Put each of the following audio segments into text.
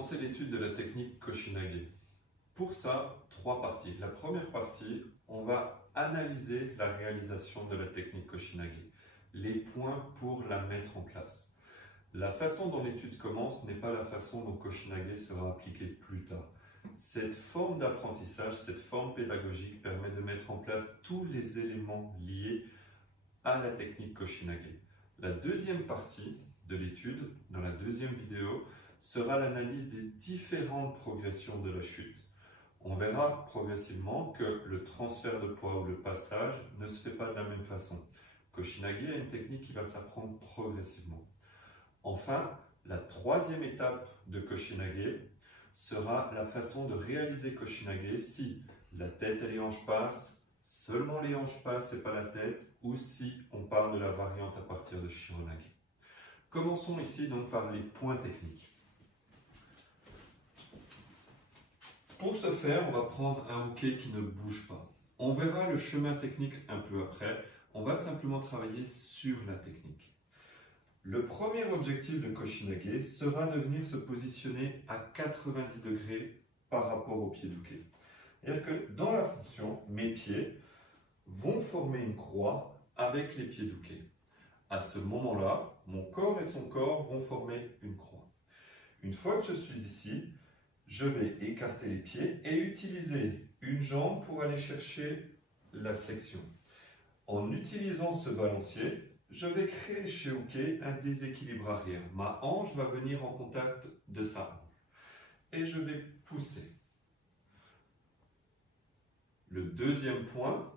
commencer l'étude de la technique Koshinage. Pour ça, 3 parties. La première partie, on va analyser la réalisation de la technique Koshinage, les points pour la mettre en place. La façon dont l'étude commence n'est pas la façon dont Koshinage sera appliqué plus tard. Cette forme d'apprentissage, cette forme pédagogique permet de mettre en place tous les éléments liés à la technique Koshinage. La deuxième partie de l'étude, dans la deuxième vidéo, sera l'analyse des différentes progressions de la chute. On verra progressivement que le transfert de poids ou le passage ne se fait pas de la même façon. Koshinage est une technique qui va s'apprendre progressivement. Enfin, la troisième étape de Koshinage sera la façon de réaliser Koshinage si la tête et les hanches passent, seulement les hanches passent et pas la tête, ou si on parle de la variante à partir de Shironage. Commençons ici donc par les points techniques. Pour ce faire, on va prendre un hockey qui ne bouge pas. On verra le chemin technique un peu après. On va simplement travailler sur la technique. Le premier objectif de Koshinage sera de venir se positionner à 90 degrés par rapport au pied d'uke. C'est-à-dire que dans la fonction, mes pieds vont former une croix avec les pieds d'uke. À ce moment-là, mon corps et son corps vont former une croix. Une fois que je suis ici, je vais écarter les pieds et utiliser une jambe pour aller chercher la flexion. En utilisant ce balancier, je vais créer chez Uke un déséquilibre arrière. Ma hanche va venir en contact de sa hanche. Et je vais pousser. Le deuxième point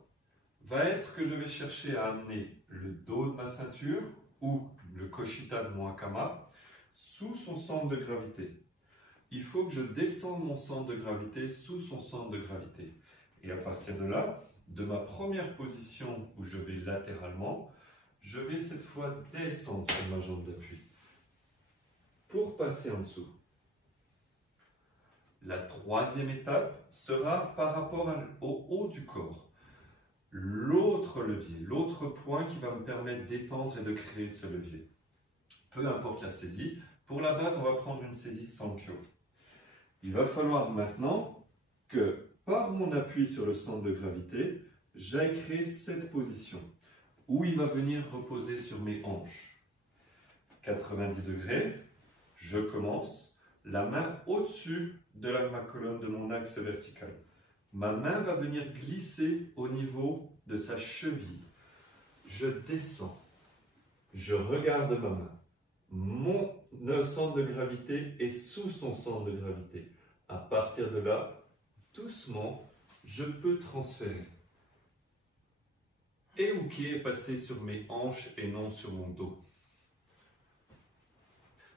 va être que je vais chercher à amener le dos de ma ceinture ou le koshita de mon hakama sous son centre de gravité. Il faut que je descende mon centre de gravité sous son centre de gravité. Et à partir de là, de ma première position où je vais latéralement, je vais cette fois descendre sur ma jambe d'appui pour passer en dessous. La troisième étape sera par rapport au haut du corps. L'autre levier, l'autre point qui va me permettre d'étendre et de créer ce levier. Peu importe la saisie, pour la base, on va prendre une saisie Sankyo. Il va falloir maintenant que, par mon appui sur le centre de gravité, j'aille créer cette position où il va venir reposer sur mes hanches. 90 degrés, je commence, la main au-dessus de ma colonne de mon axe vertical. Ma main va venir glisser au niveau de sa cheville. Je descends, je regarde ma main. Mon centre de gravité est sous son centre de gravité. À partir de là, doucement, je peux transférer. Et Uke est passé sur mes hanches et non sur mon dos.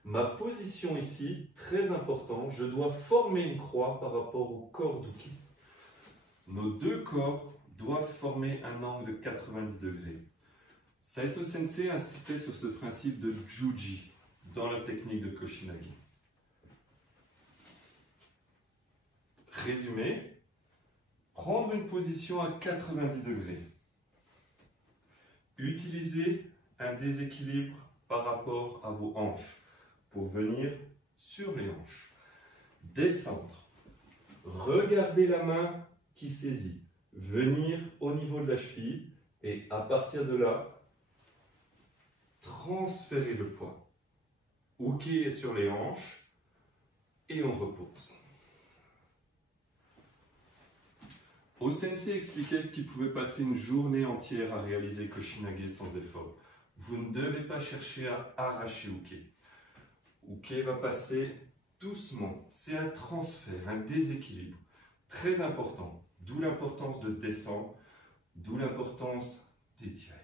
Ma position ici, très important, je dois former une croix par rapport au corps d'Uke. Nos deux corps doivent former un angle de 90 degrés. Saito Sensei insistait sur ce principe de Juji dans la technique de Koshinage. Résumé, prendre une position à 90 degrés. Utilisez un déséquilibre par rapport à vos hanches pour venir sur les hanches. Descendre. Regardez la main qui saisit. Venir au niveau de la cheville et à partir de là, transférer le poids. Uke est sur les hanches et on repose. O-sensei expliquait qu'il pouvait passer une journée entière à réaliser Koshinage sans effort. Vous ne devez pas chercher à arracher Uke. Uke va passer doucement. C'est un transfert, un déséquilibre très important. D'où l'importance de descendre, d'où l'importance d'étirer.